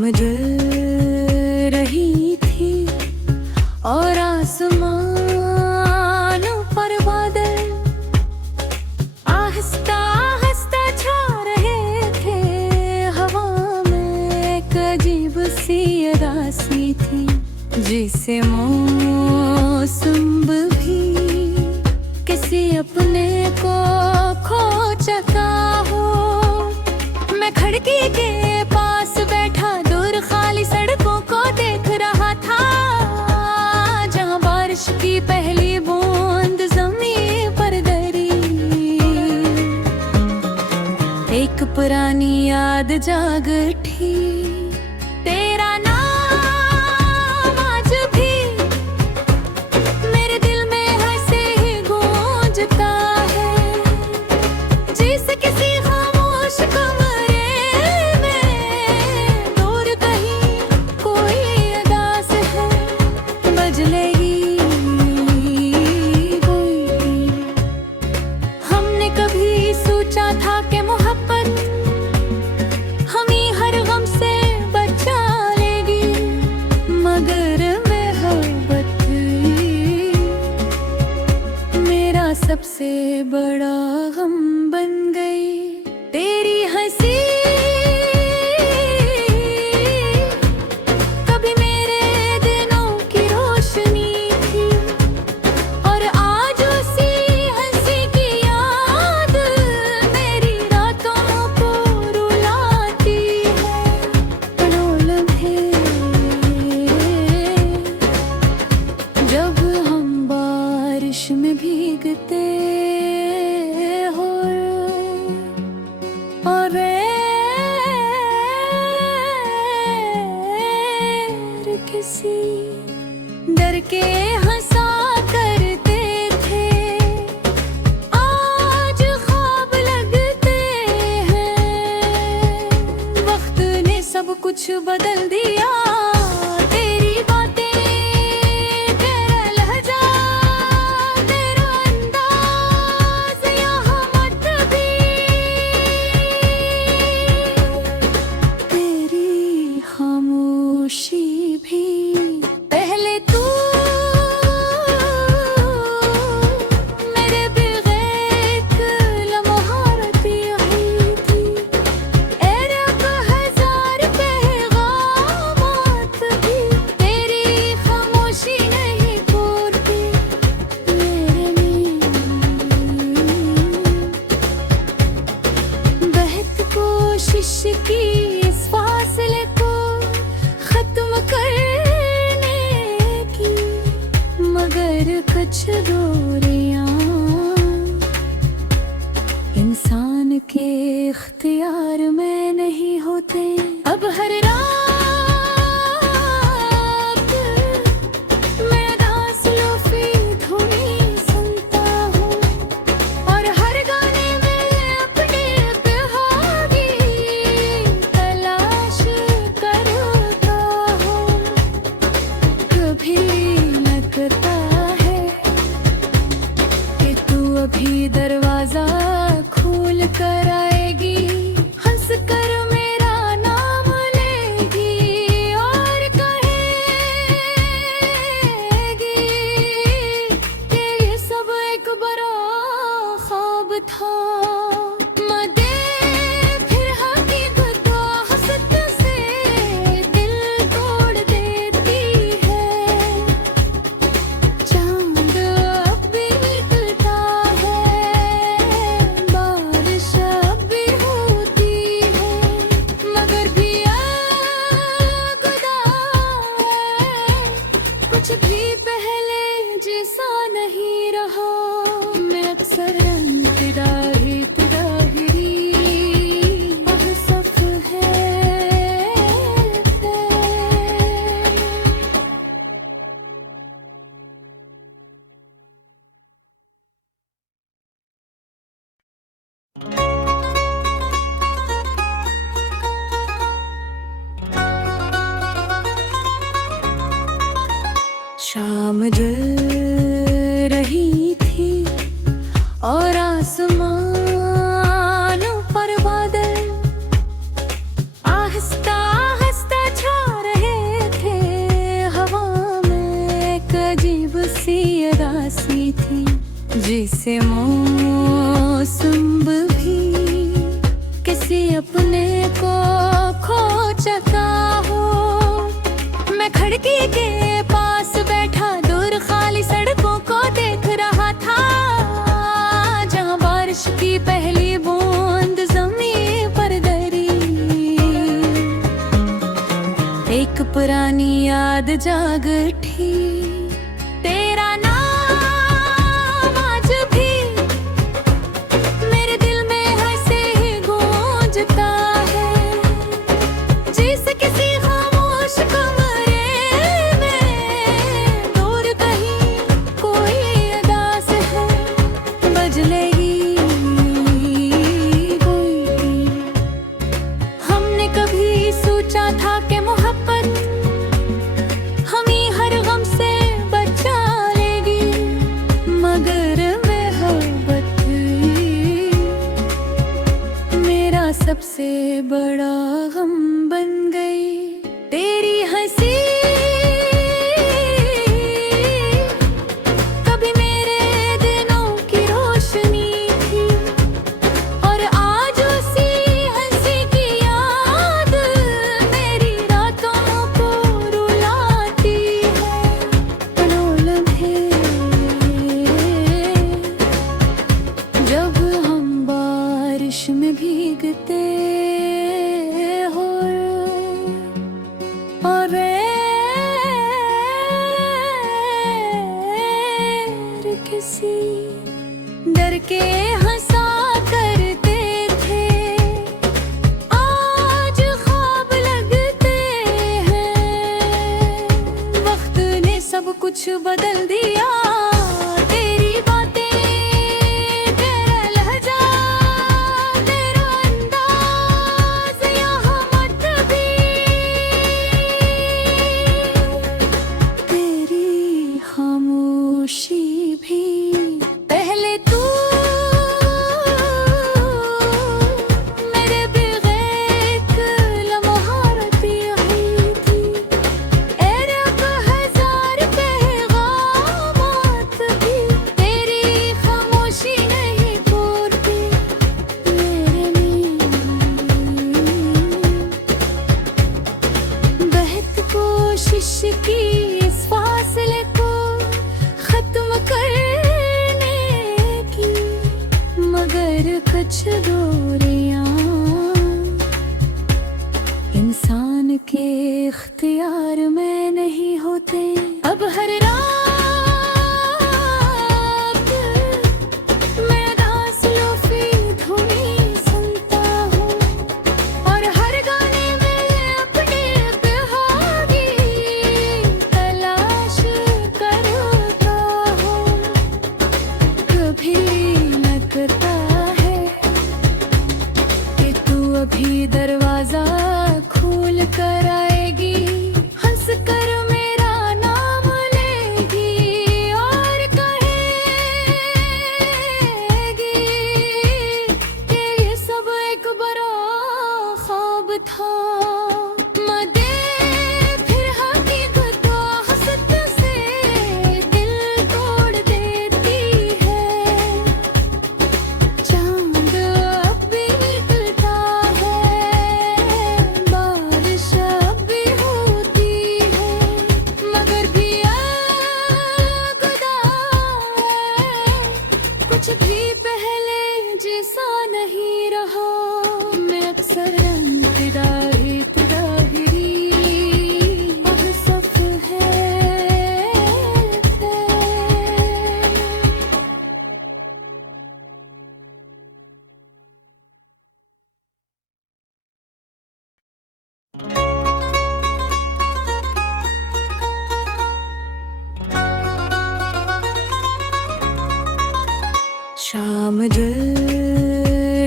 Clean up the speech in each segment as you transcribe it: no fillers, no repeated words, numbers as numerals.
शाम जल रही थी और आसमानों पर बादल आहिस्ता आहिस्ता छा रहे थे। हवा में एक अजीब सी उदासी थी, जिसे मौसम भी किसी अपने को खो चुका हो। मैं खिड़की के पास बैठा दूर खाली सड़कों को देख रहा था, जहां बारिश की पहली बूंद जमीन पर गिरी। एक पुरानी याद जाग उठी, तेरा नाम आज भी मेरे दिल में ऐसे ही गूंजता है, जैसे किसी खामोश कमरे में दूर कहीं कोई अदास है। बजलेगी कोई, हमने कभी सोचा था कि मोहब्बत हमें हर गम से बचा लेगी, मगर मोहब्बत मेरा सबसे बड़ा गम बन गई। तेरी हंसी कभी मेरे दिनों की रोशनी थी, और आज उसी हंसी की याद मेरी रातों को रुलाती है। वो लम्हे जब हम बारिश में भीगते हो और किसी डर के हंसा करते थे, आज ख्वाब लगते हैं। वक्त ने सब कुछ बदल दिया, तेरी बातें, तेरा लहजा, तेरा अंदाज, यहाँ मत भी, तेरी खामोशी भी। पहले तू मेरे बगैर लम्हा रखी हुई थी, ए रब हजार पैगामात भी तेरी खामोशी नहीं छोड़ती मेरे लिए। बहत कोशिश की इस फासले को खत्म करने की, मगर कुछ दूरियां इंसान के इख्तियार में नहीं होते। अब हर रात मैं उदास लोफी धुनी सुनता हूँ, और हर गाने में अपने कहानी तलाश करता हूँ। कभी लगता है कि तू अभी दरवाजा खोल कर आएगी, हंस कर मेरा नाम लेगी और कहेगी कि ये सब एक बड़ा ख्वाब था। मदे फिर हकीकतों हसत से दिल तोड़ देती है। चांद अब भी निकलता है, बारिश अब भी होती है, मगर भी खुदा है, कुछ भी पहले जैसा नहीं रहा। मैं अक्सर इंतज़ारी तुदाहिरी असफ है। शाम जल रही थी और आसमानों पर बादल आहिस्ता आहिस्ता सी अदासी थी, जिसे मौसम भी किसी अपने को खो चुका हो। मैं खिड़की के पास बैठा दूर खाली सड़कों को देख रहा था, जहां बारिश की पहली बूंद जमीन पर गिरी। एक पुरानी याद जाग उठी, तेरा नाम आज भी मेरे दिल में हंसे ही गूंजता है। जैसे किसी खामोश कमरे में दूर कहीं कोई अदास है, बजलेगी कोई। हमने कभी सोचा था कि मोहब्बत हमें हर गम से बचा लेगी, मगर मोहब्बत मेरा सबसे बड़ा गम बन गई। तेरी हंसी कभी मेरे दिनों की रोशनी थी, और आज उसी हंसी की याद मेरी रातों को रुलाती है। वो लम्हे जब हम बारिश में भीगते हो, और किसी डर के हंसा करते थे, आज ख्वाब लगते हैं। वक्त ने सब कुछ बदल दिया, तेरी बातें, तेरा लहजा, तेरा अंदाज, यहाँ मत भी, तेरी खामोशी भी। पहले तू मेरे बगैर लम्हा रखी हुई थी, एरा का हजार पैगामात भी तेरी खामोशी नहीं बोलती मेरे में। बहत कोशिश की इस फासले को खत्म करने की, मगर कुछ दूरियां इंसान के इख्तियार में नहीं होते। अब हर रात मैं उदास लोफी धुनी सुनता हूँ, और हर गाने में अपने बेहागी तलाश करता हूँ। कभी लगता है कि तू अभी दरवाजा खोल कर आएगी, हंस कर मेरा नाम लेगी, और कहेगी कि ये सब एक बड़ा ख्वाब था। मदे फिर हकीकत हसत से दिल तोड़ देती है। चांद अब भी निकलता है, बारिश अब भी होती है, मगर भी खुदा कुछ भी पहले जैसा नहीं रहा। मैं अक्सर इंतज़ारी अब सफ है। शाम ढल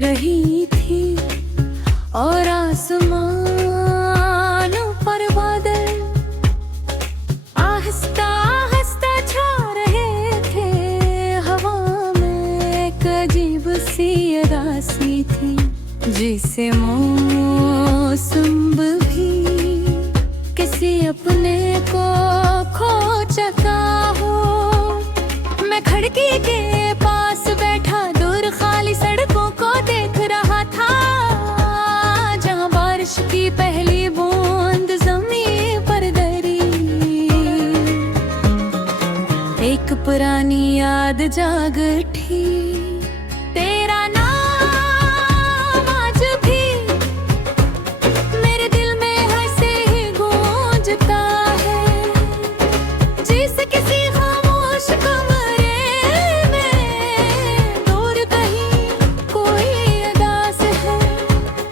रही थी और आसमां जिसे मौसम भी किसी अपने को खो चुका हो। एक पुरानी याद जाग उठी, तेरा नाम आज भी मेरे दिल में हंसे ही गूंजता है। जैसे किसी खामोश कमरे में दूर कहीं कोई अदास है,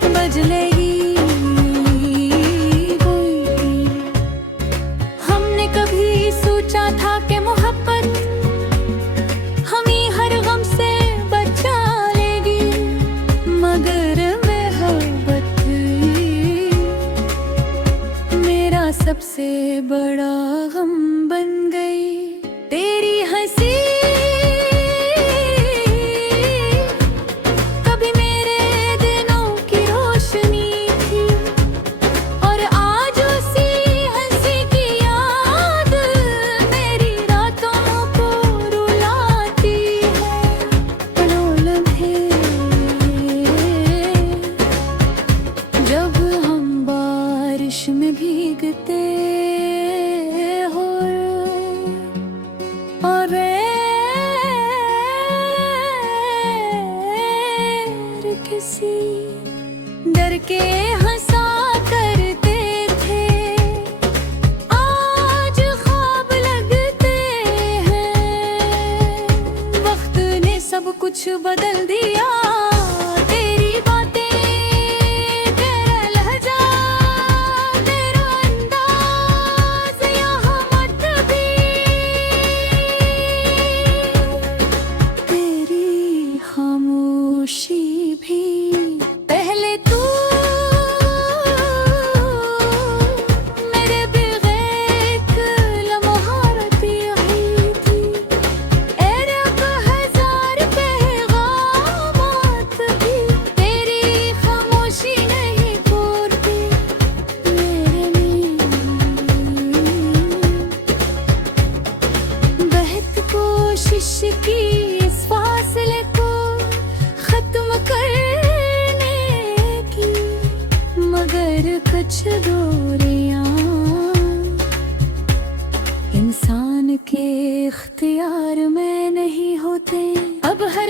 बजलेगी कोई। हमने कभी सोचा था कि मोहब्बत हमें हर गम से बचा लेगी, मगर मोहब्बत मेरा सबसे बड़ा गम बन गई। तेरी हंसी कभी मेरे दिनों की रोशनी थी, और आज उसी हंसी की याद मेरी रातों को रुलाती है। वो लम्हे जब हम बारिश में भीगते हो और किसी डर के हंसा करते थे, आज ख्वाब लगते हैं। वक्त ने सब कुछ बदल दिया, तेरी बातें, तेरा लहजा, तेरा अंदाज, यहाँ मत भी, तेरी खामोशी भी। पहले तू मेरे बगैर एक लम्हा रही थी, ऐ रब हजार पैगामात भी तेरी खामोशी नहीं तोड़ती मेरे में। बहुत कोशिश की इस फासले को खत्म करने की, मगर कुछ दूरियां इंसान के इख्तियार में नहीं होते। अब हर